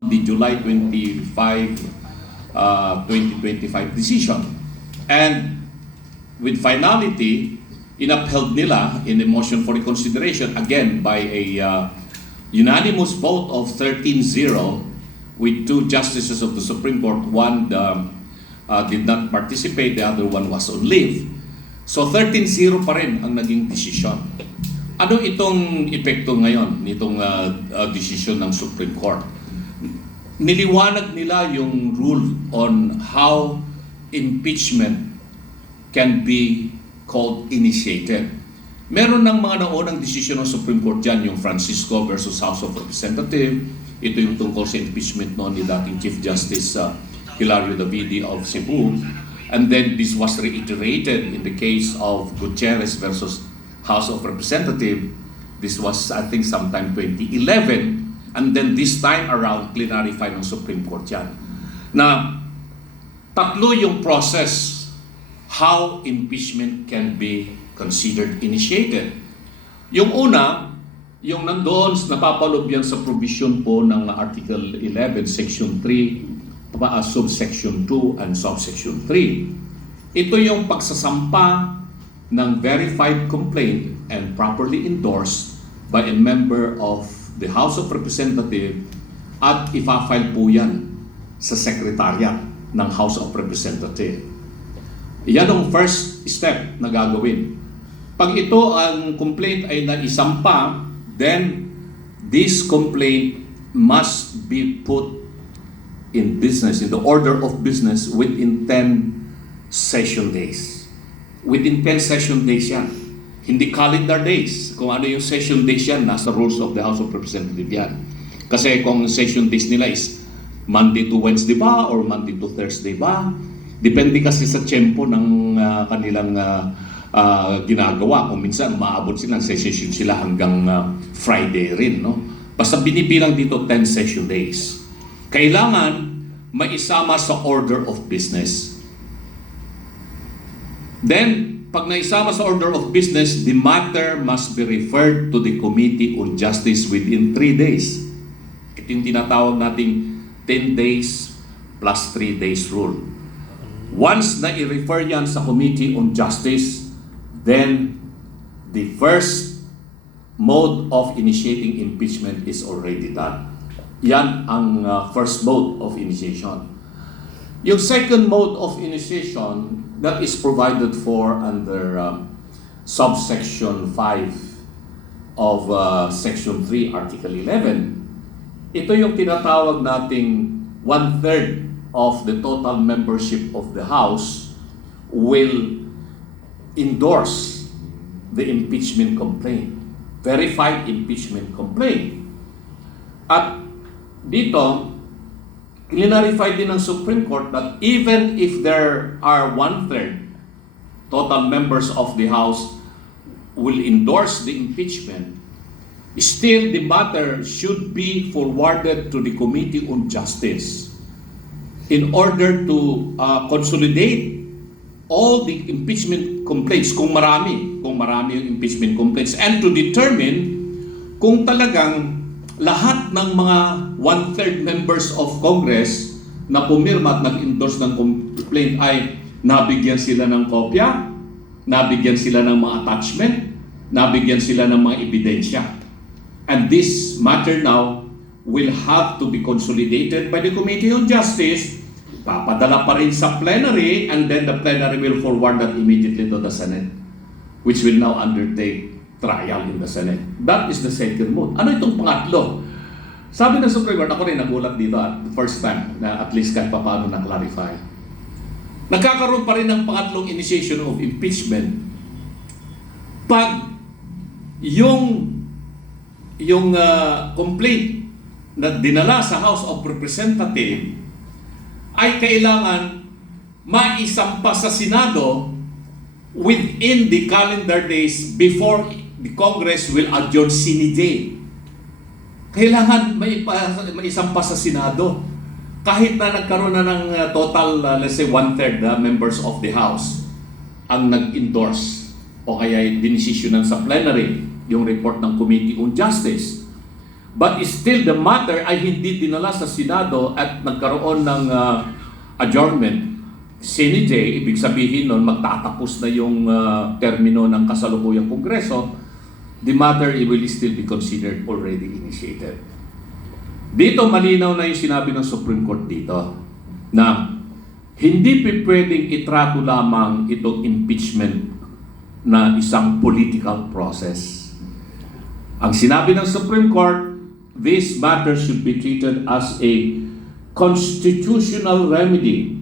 the July 25, 2025 decision. And with finality, inapheld nila in the motion for reconsideration, again by a unanimous vote of 13-0 with two justices of the Supreme Court. One did not participate, the other one was on leave. So 13-0 pa rin ang naging desisyon. Ano itong epekto ngayon nitong desisyon ng Supreme Court? Niliwanag nila yung rule on how impeachment can be called initiated. Meron ng mga naunang desisyon ng Supreme Court dyan, yung Francisco versus House of Representatives. Ito yung tungkol sa impeachment noon ni dating Chief Justice Hilario Davide of Cebu. And then this was reiterated in the case of Gutierrez versus House of Representatives. This was, I think, sometime 2011. And then this time around, clarified ng Supreme Court yan. Na tatlo yung process how impeachment can be considered initiated. Yung una, yung nandoon, napapalob yan sa provision po ng Article 11, Section 3, Subsection 2 and Subsection 3. Ito yung pagsasampa ng verified complaint and properly endorsed by a member of the House of Representatives at ipa-file po yan sa Secretariat ng House of Representatives. Yan ang first step na gagawin. Pag ito ang complaint ay naisampa, then this complaint must be put in business, in the order of business within 10 session days. Within 10 session days yan. Hindi calendar days. Kung ano yung session days yan, nasa rules of the House of Representatives yan. Kasi kung session days nila is Monday to Wednesday ba or Monday to Thursday ba, depende kasi sa tempo ng kanilang ginagawa. Kung minsan maabot sila, session sila hanggang Friday rin. No? Basta binibilang dito 10 session days. Kailangan maisama sa order of business. Then, pag naisama sa order of business, the matter must be referred to the Committee on Justice within 3 days. Ito yung tinatawag nating 10 days plus 3 days rule. Once na i-refer yan sa Committee on Justice, then the first mode of initiating impeachment is already done. Yan ang first mode of initiation. Yung second mode of initiation, that is provided for under subsection 5 of section 3, article 11. Ito yung tinatawag nating 1/3 of the total membership of the House will endorse the impeachment complaint, verified impeachment complaint. At dito, clarify din ng Supreme Court that even if there are 1/3 total members of the House will endorse the impeachment, still the matter should be forwarded to the Committee on Justice in order to consolidate all the impeachment complaints, kung marami yung impeachment complaints, and to determine kung talagang lahat ng mga 1/3 members of Congress na pumirma at nag-endorse ng complaint ay nabigyan sila ng kopya, nabigyan sila ng mga attachment, nabigyan sila ng mga ebidensya. And this matter now will have to be consolidated by the Committee on Justice, papadala pa rin sa plenary, and then the plenary will forward that immediately to the Senate, which will now undertake trial in the Senate. That is the second mode. Ano itong pangatlo? Sabi ng Supreme Court, ako rin nagulat dito at the first time na at least kahit paano na-clarify. Nagkakaroon pa rin ng pangatlong initiation of impeachment pag yung complaint na dinala sa House of Representatives ay kailangan maisampa sa Senado within the calendar days before the Congress will adjourn sine die. Kailangan maisampa sa Senado. Kahit na nagkaroon na ng total, let's say 1/3 members of the House ang nag-endorse o kaya dinesisyonan sa plenary yung report ng Committee on Justice. But still the matter ay hindi dinala sa Senado at nagkaroon ng adjournment. Sine die, ibig sabihin nun magtatapos na yung termino ng kasalukuyang Kongreso, the matter will still be considered already initiated. Dito malinaw na yung sinabi ng Supreme Court dito na hindi pwedeng itrato lamang itong impeachment na isang political process. Ang sinabi ng Supreme Court, this matter should be treated as a constitutional remedy.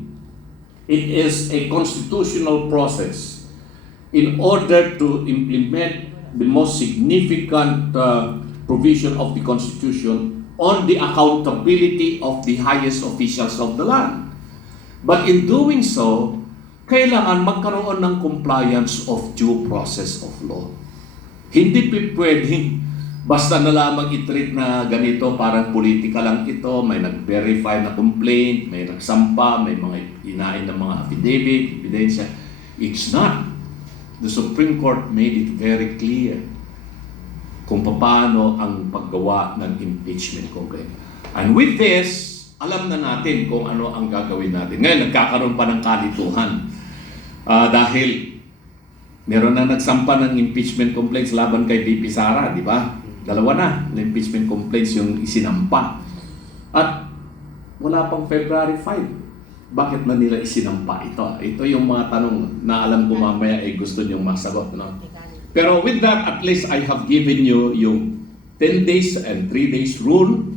It is a constitutional process in order to implement the most significant provision of the Constitution on the accountability of the highest officials of the land. But in doing so, kailangan magkaroon ng compliance of due process of law. Hindi pwedeng basta na lamang i-treat na ganito, parang politika lang ito, may nag-verify na complaint, may nagsampa, may mga inain ng mga affidavit, ebidensya. It's not. The Supreme Court made it very clear kung paano ang paggawa ng impeachment complaint. And with this, alam na natin kung ano ang gagawin natin. Ngayon, nagkakaroon pa ng kalituhan. Dahil meron na nagsampa ng impeachment complaints laban kay VP Sara, di ba? Dalawa na impeachment complaints yung isinampa. At wala pang February 5. Bakit na nila isinampa ito? Ito yung mga tanong na alam ko mamaya ay gusto niyong masagot. No? Pero with that, at least I have given you yung 10 days and 3 days rule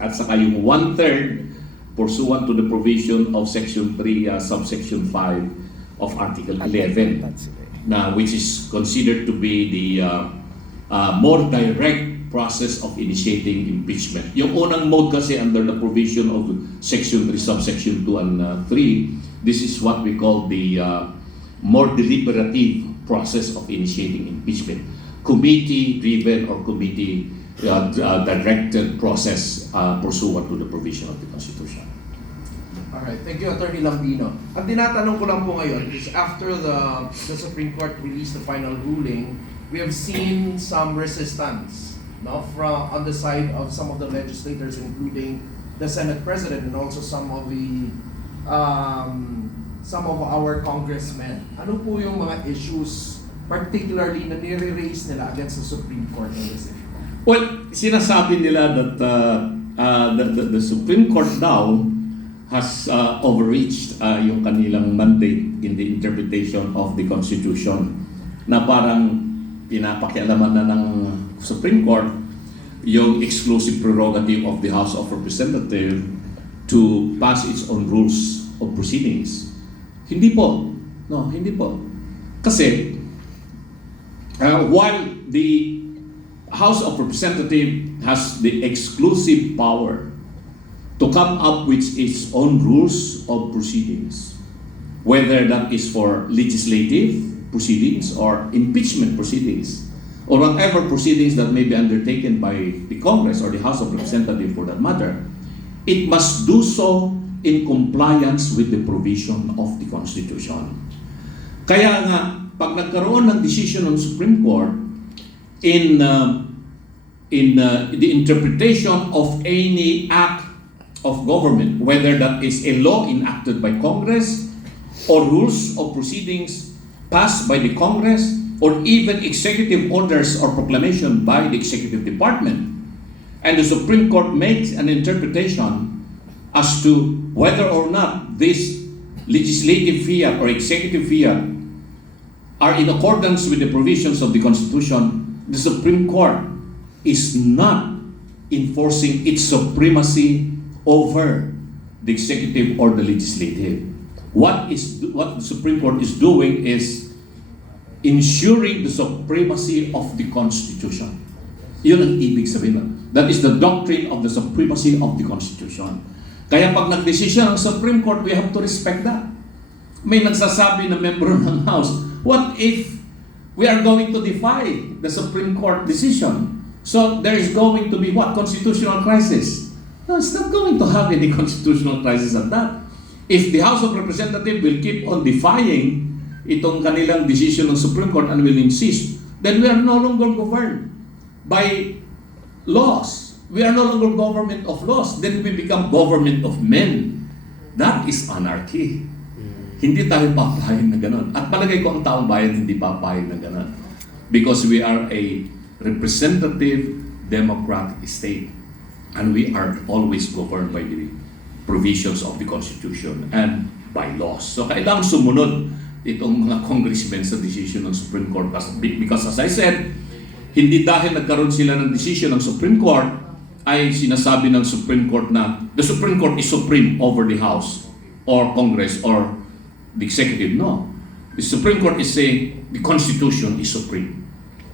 at saka yung 1/3 pursuant to the provision of Section 3, Subsection 5 of Article 11 na which is considered to be the more direct process of initiating impeachment. Yung unang mode kasi under the provision of Section 3, Subsection 2 and 3, this is what we call the more deliberative process of initiating impeachment. Committee-driven or committee-directed process pursuant to the provision of the Constitution. Alright, thank you, Attorney Lambino. Ang tinatanong ko lang po ngayon is after the Supreme Court released the final ruling, we have seen some resistance, no, from on the side of some of the legislators, including the Senate President and also some of our congressmen. Ano po yung mga issues, particularly na nire-raise nila against the Supreme Court on this issue? Well, sinasabi nila that the Supreme Court now has overreached yung kanilang mandate in the interpretation of the Constitution na parang pinapakialaman na ng Supreme Court yung exclusive prerogative of the House of Representatives to pass its own rules of proceedings. Hindi po. No, hindi po. Kasi while the House of Representatives has the exclusive power to come up with its own rules of proceedings, whether that is for legislative proceedings or impeachment proceedings, or whatever proceedings that may be undertaken by the Congress or the House of Representatives for that matter, it must do so in compliance with the provision of the Constitution. Kaya nga, pag nagkaroon ng decision ng Supreme Court in the interpretation of any act of government, whether that is a law enacted by Congress or rules of proceedings passed by the Congress or even executive orders or proclamation by the executive department, and the Supreme Court makes an interpretation as to whether or not this legislative fiat or executive fiat are in accordance with the provisions of the Constitution, the Supreme Court is not enforcing its supremacy over the executive or the legislative. What the Supreme Court is doing is ensuring the supremacy of the Constitution. Yun ang ibig sabihin nun. That is the doctrine of the supremacy of the Constitution. Kaya pag nag-desisyon ang Supreme Court, we have to respect that. May nagsasabi na member ng House, what if we are going to defy the Supreme Court decision? So there is going to be what? Constitutional crisis. No, it's not going to have any constitutional crisis at that. If the House of Representatives will keep on defying itong kanilang decision ng Supreme Court and will insist, then we are no longer governed by laws we are no longer government of laws. Then we become government of men. That is anarchy. Hindi tayo papayag na ganon. At palagay ko ang taong bayan hindi papayag na ganon. Because we are a representative democratic state. And we are always governed by the provisions of the Constitution and by laws. So kailangan sumunod itong mga congressmen sa decision ng Supreme Court. Because as I said, hindi dahil nagkaroon sila ng decision ng Supreme Court ay sinasabi ng Supreme Court na the Supreme Court is supreme over the House or Congress or the Executive. No. The Supreme Court is saying the Constitution is supreme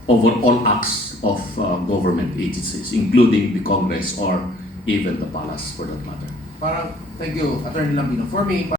over all acts of government agencies, including the Congress or even the Palace for that matter. Parang, thank you, Attorney Lambino. For me,